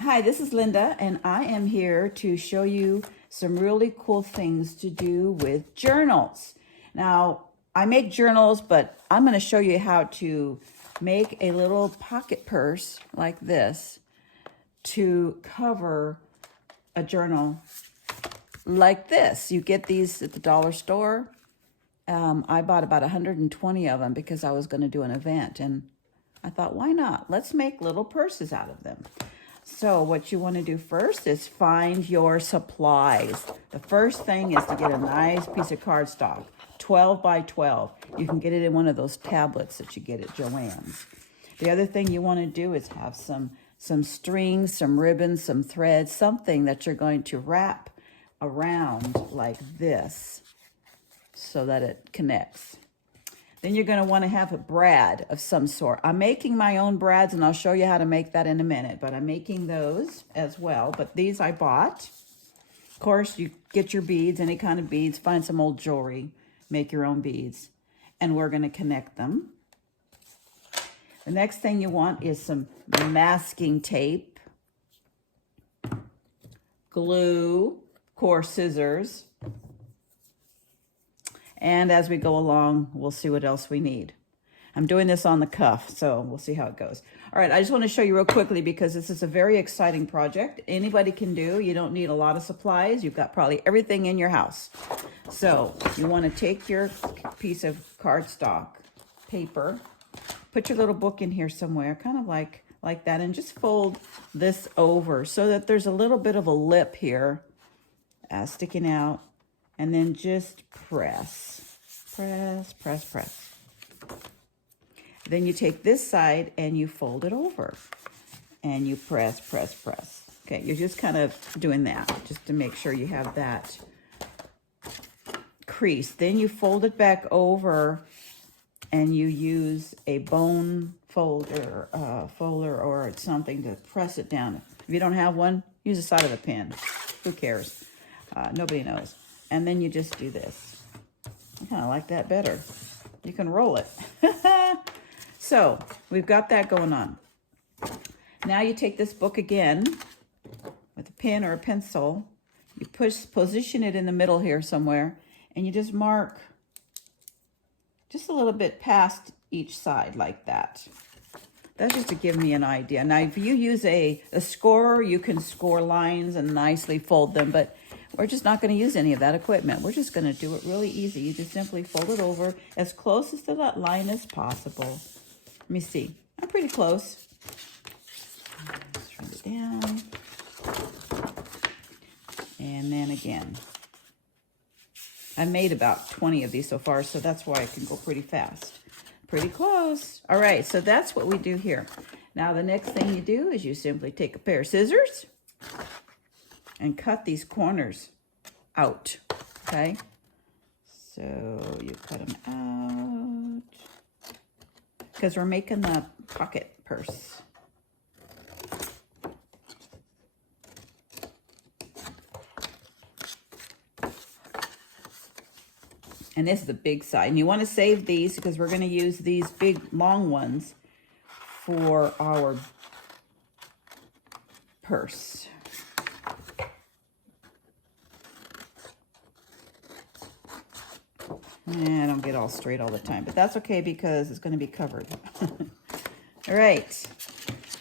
Hi, this is Linda, and I am here to show you some really cool things to do with journals. Now, I make journals, but I'm going to show you how to make a little pocket purse like this to cover a journal like this. You get these at the dollar store. I bought about 120 of them because I was going to do an event, and I thought, why not? Let's make little purses out of them. So what you want to do first is find your supplies. The first thing is to get a nice piece of cardstock, 12 by 12. You can get it in one of those tablets that you get at Joann's. The other thing you want to do is have some strings, some ribbons, some thread, something that you're going to wrap around like this so that it connects. Then you're going to want to have a brad of some sort. I'm making my own brads, and I'll show you how to make that in a minute, but I'm making those as well. But these I bought. Of course, you get your beads, any kind of beads, find some old jewelry, make your own beads, and we're going to connect them. The next thing you want is some masking tape, glue, of course, scissors. And as we go along, we'll see what else we need. I'm doing this on the cuff, so we'll see how it goes. All right, I just want to show you real quickly because this is a very exciting project. Anybody can do. You don't need a lot of supplies. You've got probably everything in your house. So you want to take your piece of cardstock paper, put your little book in here somewhere, kind of like that, and just fold this over so that there's a little bit of a lip here sticking out. And then just press, press, press, press. Then you take this side and you fold it over. And you press, press, press. Okay, you're just kind of doing that just to make sure you have that crease. Then you fold it back over and you use a bone folder, or something to press it down. If you don't have one, use the side of a pen. Who cares? Nobody knows. And then you just do this. I kind of like that better. You can roll it. So we've got that going on. Now you take this book again with a pen or a pencil. You position it in the middle here somewhere, and you just mark just a little bit past each side like that. That's just to give me an idea. Now, if you use a scorer, you can score lines and nicely fold them, but we're just not going to use any of that equipment. We're just going to do it really easy. You just simply fold it over as close to that line as possible. Let me see. I'm pretty close. Let's turn it down. And then again. I made about 20 of these so far, so that's why I can go pretty fast. Pretty close. All right, so that's what we do here. Now, the next thing you do is you simply take a pair of scissors and cut these corners out, okay? So you cut them out because we're making the pocket purse. And this is the big side. And you want to save these because we're going to use these big long ones for our purse. And I don't get all straight all the time, but that's okay because it's going to be covered. All right.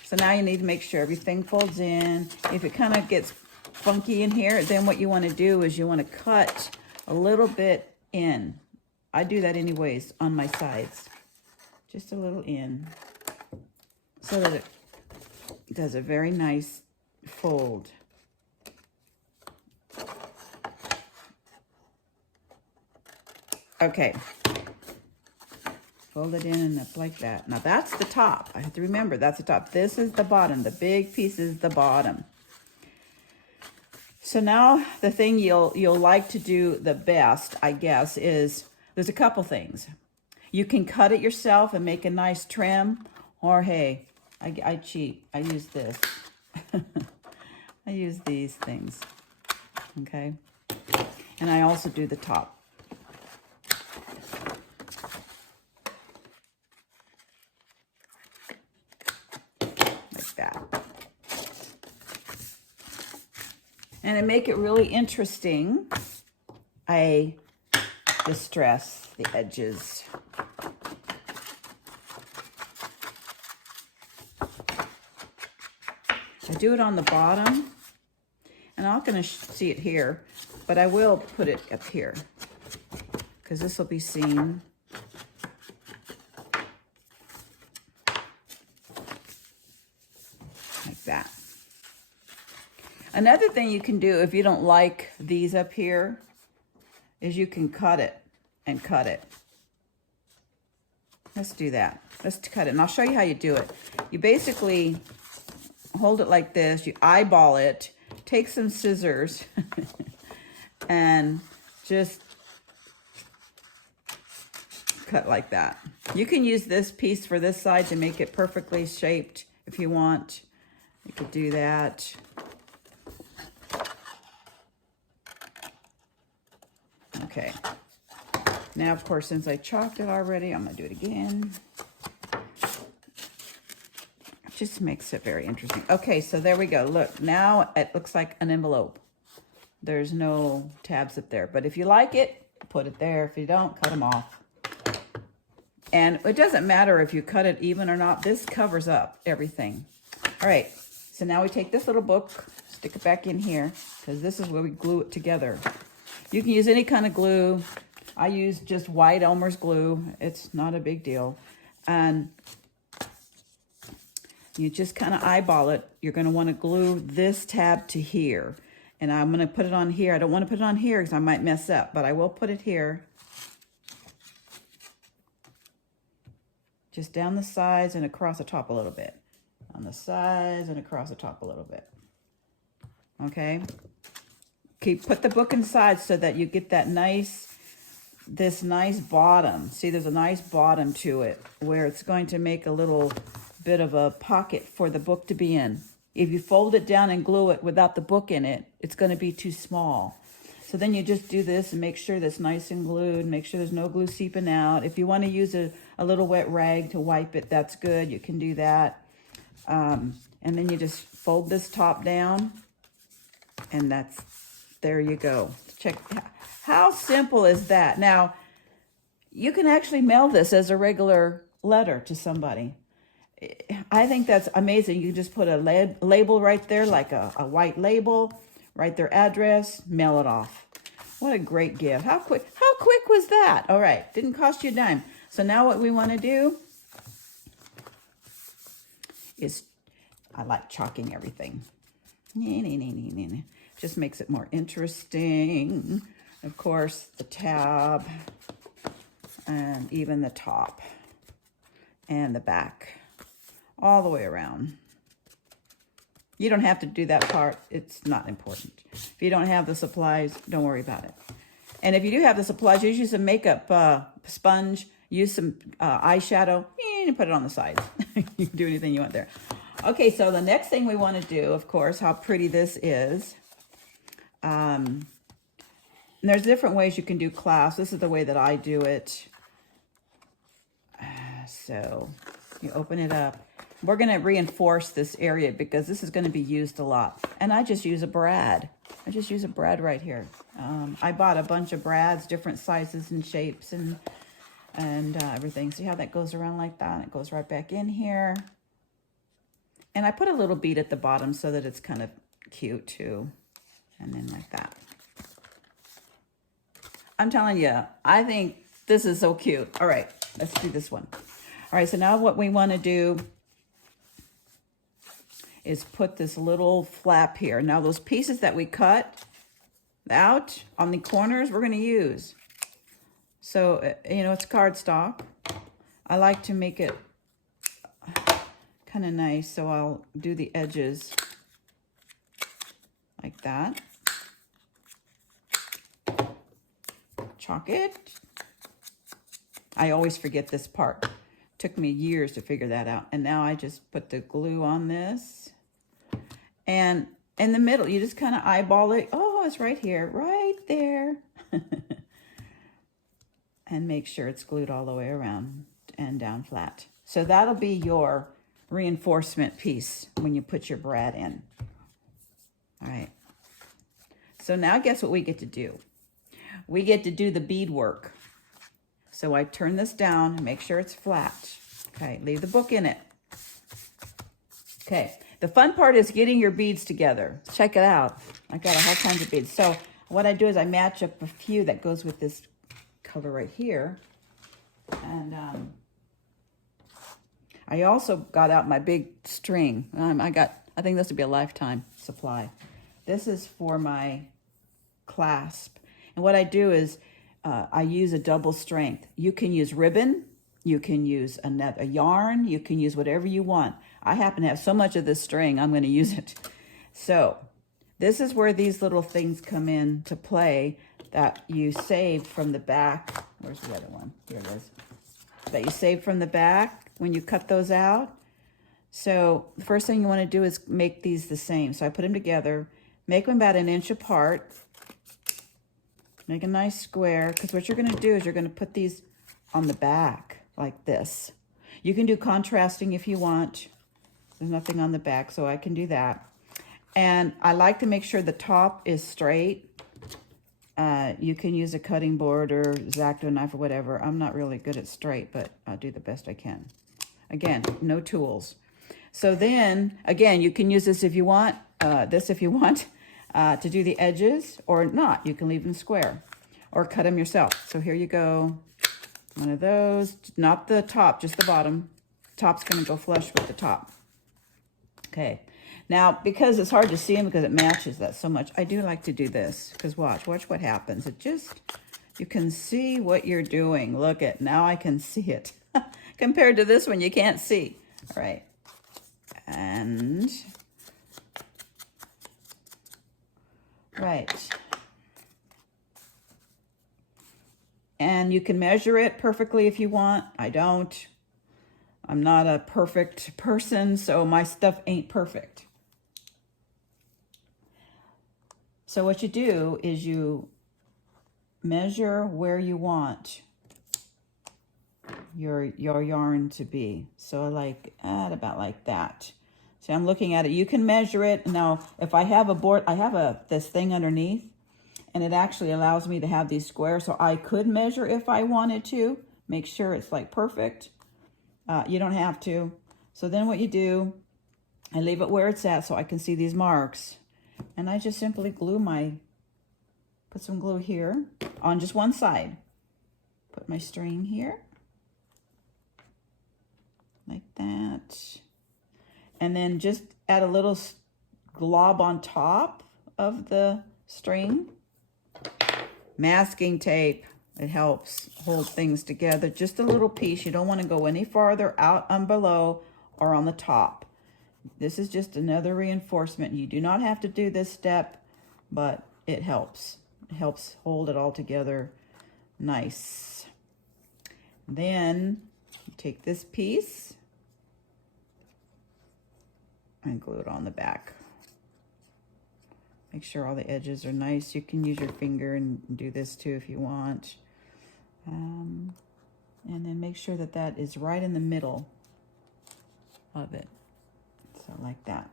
So now you need to make sure everything folds in. If it kind of gets funky in here, then what you want to do is you want to cut a little bit in. I do that anyways on my sides. Just a little in so that it does a very nice fold. Okay. Fold it in and up like that. Now that's the top. I have to remember that's the top. This is the bottom. The big piece is the bottom. So now the thing you'll like to do the best, I guess, is there's a couple things. You can cut it yourself and make a nice trim, or hey, I cheat. I use this. I use these things. Okay. And I also do the top. Like that. And to make it really interesting, I distress the edges. I do it on the bottom, and I'm not going to see it here, but I will put it up here because this will be seen. Like that. Another thing you can do if you don't like these up here is you can cut it and cut it. Let's do that. Let's cut it, and I'll show you how you do it. You basically hold it like this, you eyeball it, take some scissors, and just cut like that. You can use this piece for this side to make it perfectly shaped if you want. You could do that. Okay. Now, of course, since I chalked it already, I'm going to do it again. Just makes it very interesting. Okay, so there we go. Look, now it looks like an envelope. There's no tabs up there. But if you like it, put it there. If you don't, cut them off. And it doesn't matter if you cut it even or not. This covers up everything. All right, so now we take this little book, stick it back in here, because this is where we glue it together. You can use any kind of glue. I use just white Elmer's glue. It's not a big deal. And you just kind of eyeball it. You're going to want to glue this tab to here. And I'm going to put it on here. I don't want to put it on here because I might mess up, but I will put it here. Just down the sides and across the top a little bit. On the sides and across the top a little bit. Okay? Put the book inside so that you get that this nice bottom. See, there's a nice bottom to it where it's going to make a little bit of a pocket for the book to be in. If you fold it down and glue it without the book in it, it's going to be too small. So then you just do this and make sure that's nice and glued. Make sure there's no glue seeping out. If you want to use a little wet rag to wipe it, that's good. You can do that. And then you just fold this top down, and there you go. Check, how simple is that? Now, you can actually mail this as a regular letter to somebody. I think that's amazing. You just put a label right there, like a white label, write their address, mail it off. What a great gift. How quick was that? All right, didn't cost you a dime. So now what we want to do is, I like chalking everything. Just makes it more interesting. Of course, the tab, and even the top, and the back, all the way around. You don't have to do that part. It's not important. If you don't have the supplies, don't worry about it. And if you do have the supplies, just use a makeup sponge, use some eyeshadow, and put it on the side. You can do anything you want there. Okay, so the next thing we want to do, of course, how pretty this is. And there's different ways you can do clasps. This is the way that I do it. So you open it up. We're going to reinforce this area because this is going to be used a lot. And I just use a brad. I just use a brad right here. I bought a bunch of brads, different sizes and shapes and everything. See how that goes around like that? It goes right back in here. And I put a little bead at the bottom so that it's kind of cute too. And then like that. I'm telling you, I think this is so cute. All right, let's do this one. All right, so now what we want to do is put this little flap here. Now those pieces that we cut out on the corners, we're going to use. So, you know, it's cardstock. I like to make it kind of nice, so I'll do the edges like that. Chalk it. I always forget this part. Took me years to figure that out. And now I just put the glue on this. And in the middle, you just kind of eyeball it. Oh, it's right here, right there. And make sure it's glued all the way around and down flat. So that'll be your reinforcement piece when you put your brad in. All right. So now guess what we get to do? We get to do the bead work. So I turn this down, make sure it's flat. Okay, leave the book in it. Okay, the fun part is getting your beads together. Check it out. I got all kinds of beads. So what I do is I match up a few that goes with this color right here. And I also got out my big string. I think this would be a lifetime supply. This is for my clasp. And what I do is I use a double strength. You can use ribbon, you can use a yarn, you can use whatever you want. I happen to have so much of this string, I'm going to use it. So this is where these little things come in to play that you saved from the back. Where's the other one? Here it is. That you saved from the back when you cut those out. So the first thing you want to do is make these the same. So I put them together, make them about 1 inch apart. Make a nice square, because what you're going to do is you're going to put these on the back like this. You can do contrasting if you want. There's nothing on the back, so I can do that. And I like to make sure the top is straight. You can use a cutting board or X-Acto knife or whatever. I'm not really good at straight, but I'll do the best I can. Again, no tools. So then, again, you can use this if you want, to do the edges, or not. You can leave them square or cut them yourself. So here you go. One of those, not the top, just the bottom. Top's going to go flush with the top. Okay. Now, because it's hard to see them because it matches that so much, I do like to do this, because watch what happens. It just, you can see what you're doing. Look at, now I can see it. Compared to this one, you can't see. All right. And, right. And you can measure it perfectly if you want. I don't. I'm not a perfect person, so my stuff ain't perfect. So what you do is you measure where you want your yarn to be. So like at about like that. So I'm looking at it. You can measure it. Now, if I have a board, I have this thing underneath, and it actually allows me to have these squares. So I could measure if I wanted to, make sure it's like perfect. You don't have to. So then what you do, I leave it where it's at so I can see these marks. And I just simply put some glue here on just one side. Put my string here. Like that. And then just add a little glob on top of the string. Masking tape. It helps hold things together. Just a little piece. You don't want to go any farther out on below or on the top. This is just another reinforcement. You do not have to do this step, but it helps. It helps hold it all together nice. Then you take this piece and glue it on the back. Make sure all the edges are nice. You can use your finger and do this too if you want. And then make sure that that is right in the middle of it. So like that.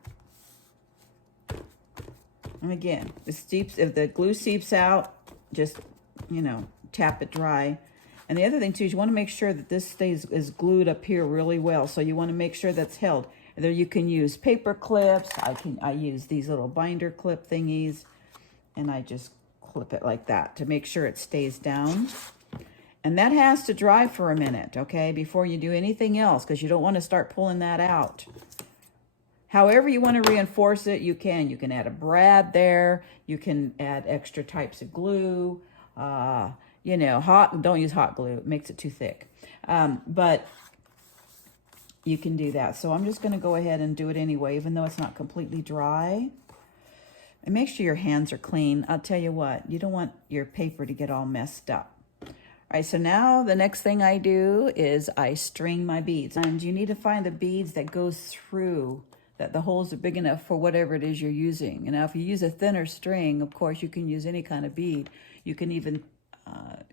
And again, if the glue seeps out, just, tap it dry. And the other thing too is you want to make sure that this is glued up here really well. So you want to make sure that's held. Either you can use paper clips. I use these little binder clip thingies, and I just clip it like that to make sure it stays down. And that has to dry for a minute, okay, before you do anything else, because you don't want to start pulling that out. However you want to reinforce it, you can. You can add a brad there. You can add extra types of glue. Don't use hot glue. It makes it too thick. But you can do that. So I'm just going to go ahead and do it anyway, even though it's not completely dry. And make sure your hands are clean. I'll tell you what, you don't want your paper to get all messed up. All right, so now the next thing I do is I string my beads. And you need to find the beads that goes through, that the holes are big enough for whatever it is you're using. And now if you use a thinner string, of course, you can use any kind of bead. You can even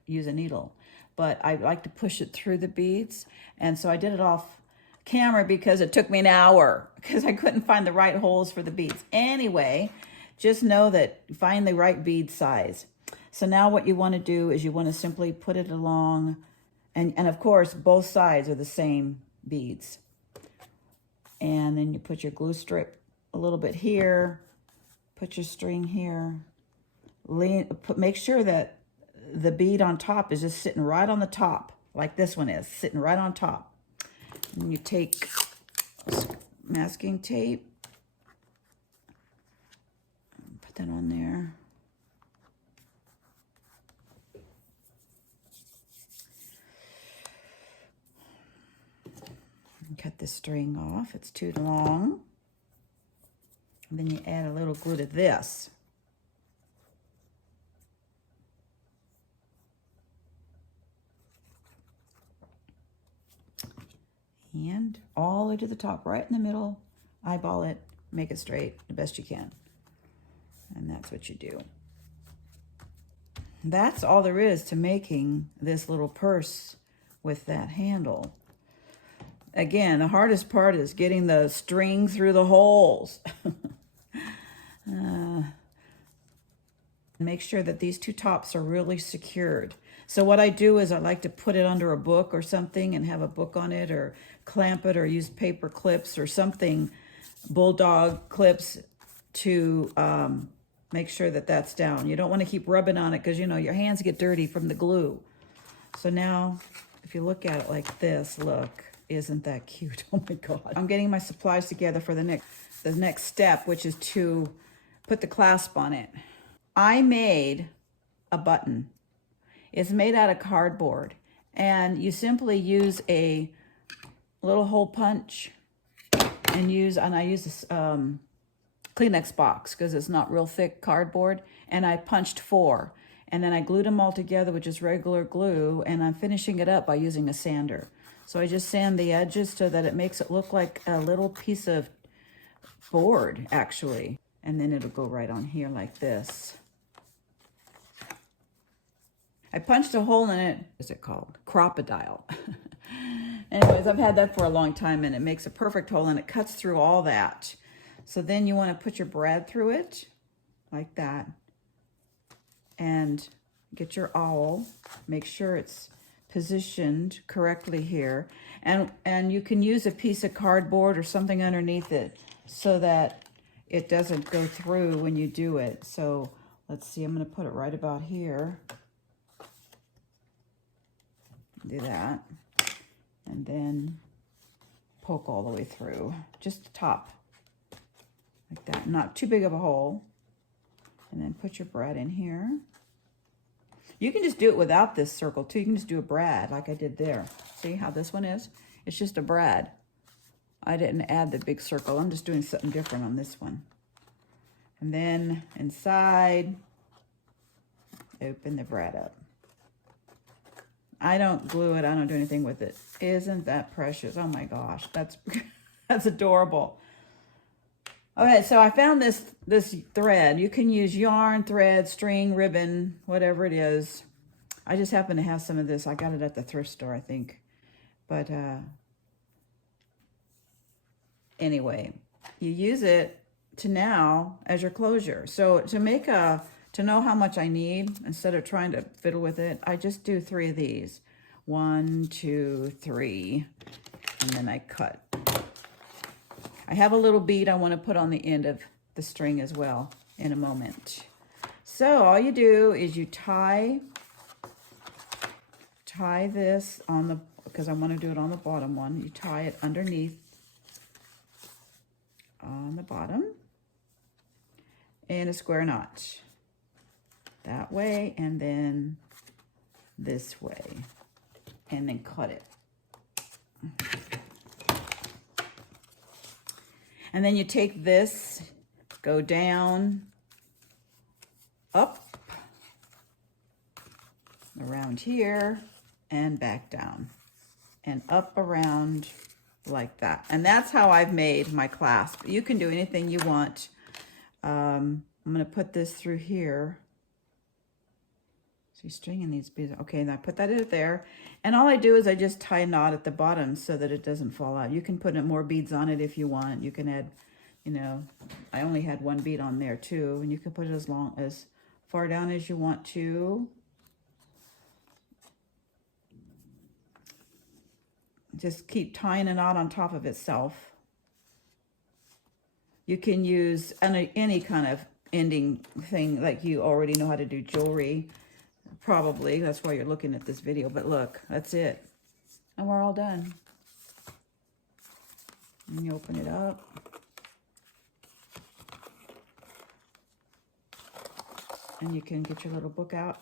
use a needle. But I like to push it through the beads. And so I did it off camera because it took me an hour because I couldn't find the right holes for the beads. Anyway, Just know that find the right bead size. So now what you want to do is you want to simply put it along, and of course both sides are the same beads. And then you put your glue strip a little bit here, put your string here, make sure that the bead on top is just sitting right on the top, like this one is, sitting right on top. And you take masking tape, put that on there. And cut the string off, it's too long. And then you add a little glue to this. And all the way to the top, right in the middle, eyeball it, make it straight the best you can. And that's what you do. That's all there is to making this little purse with that handle. Again, the hardest part is getting the string through the holes. Make sure that these two tops are really secured. So what I do is I like to put it under a book or something and have a book on it, or clamp it, or use paper clips or something, bulldog clips, to make sure that that's down. You don't want to keep rubbing on it because, you know, your hands get dirty from the glue. So now, if you look at it like this, look, isn't that cute? Oh my God. I'm getting my supplies together for the next step, which is to put the clasp on it. I made a button. It's made out of cardboard, and you simply use a little hole punch and I use this Kleenex box because it's not real thick cardboard, and I punched 4, and then I glued them all together with just regular glue, and I'm finishing it up by using a sander. So I just sand the edges so that it makes it look like a little piece of board, actually, and then it'll go right on here like this. I punched a hole in it. What's it called? Crocodile. Anyways, I've had that for a long time, and it makes a perfect hole, and it cuts through all that. So then you want to put your brad through it like that, and get your awl. Make sure it's positioned correctly here, and you can use a piece of cardboard or something underneath it so that it doesn't go through when you do it. So let's see, I'm going to put it right about here. Do that, and then poke all the way through, just the top like that, not too big of a hole. And then put your brad in here. You can just do it without this circle too. You can just do a brad like I did there. See how this one is? It's just a brad. I didn't add the big circle. I'm just doing something different on this one. And then inside, open the brad up. I don't glue it. I don't do anything with it. Isn't that precious? Oh my gosh, that's adorable. Okay, so I found this thread. You can use yarn, thread, string, ribbon, whatever it is. I just happen to have some of this. I got it at the thrift store, I think. But anyway, you use it to now as your closure. So to know how much I need, instead of trying to fiddle with it, I just do 3 of these. 1, 2, 3, and then I cut. I have a little bead I want to put on the end of the string as well in a moment. So all you do is you tie this on the, because I want to do it on the bottom one. You tie it underneath on the bottom in a square knot. That way, and then this way, and then cut it. And then you take this, go down, up, around here, and back down, and up around like that. And that's how I've made my clasp. You can do anything you want. I'm going to put this through here. See, stringing these beads. Okay, and I put that in there. And all I do is I just tie a knot at the bottom so that it doesn't fall out. You can put more beads on it if you want. You can add, you know, I only had one bead on there too, and you can put it as far down as you want to. Just keep tying a knot on top of itself. You can use any kind of ending thing, like you already know how to do jewelry, probably. That's why you're looking at this video. But look, that's it. And we're all done. And you open it up. And you can get your little book out.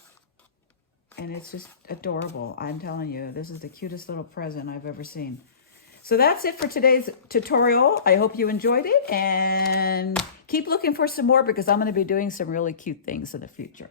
And it's just adorable. I'm telling you, this is the cutest little present I've ever seen. So that's it for today's tutorial. I hope you enjoyed it, and keep looking for some more because I'm going to be doing some really cute things in the future.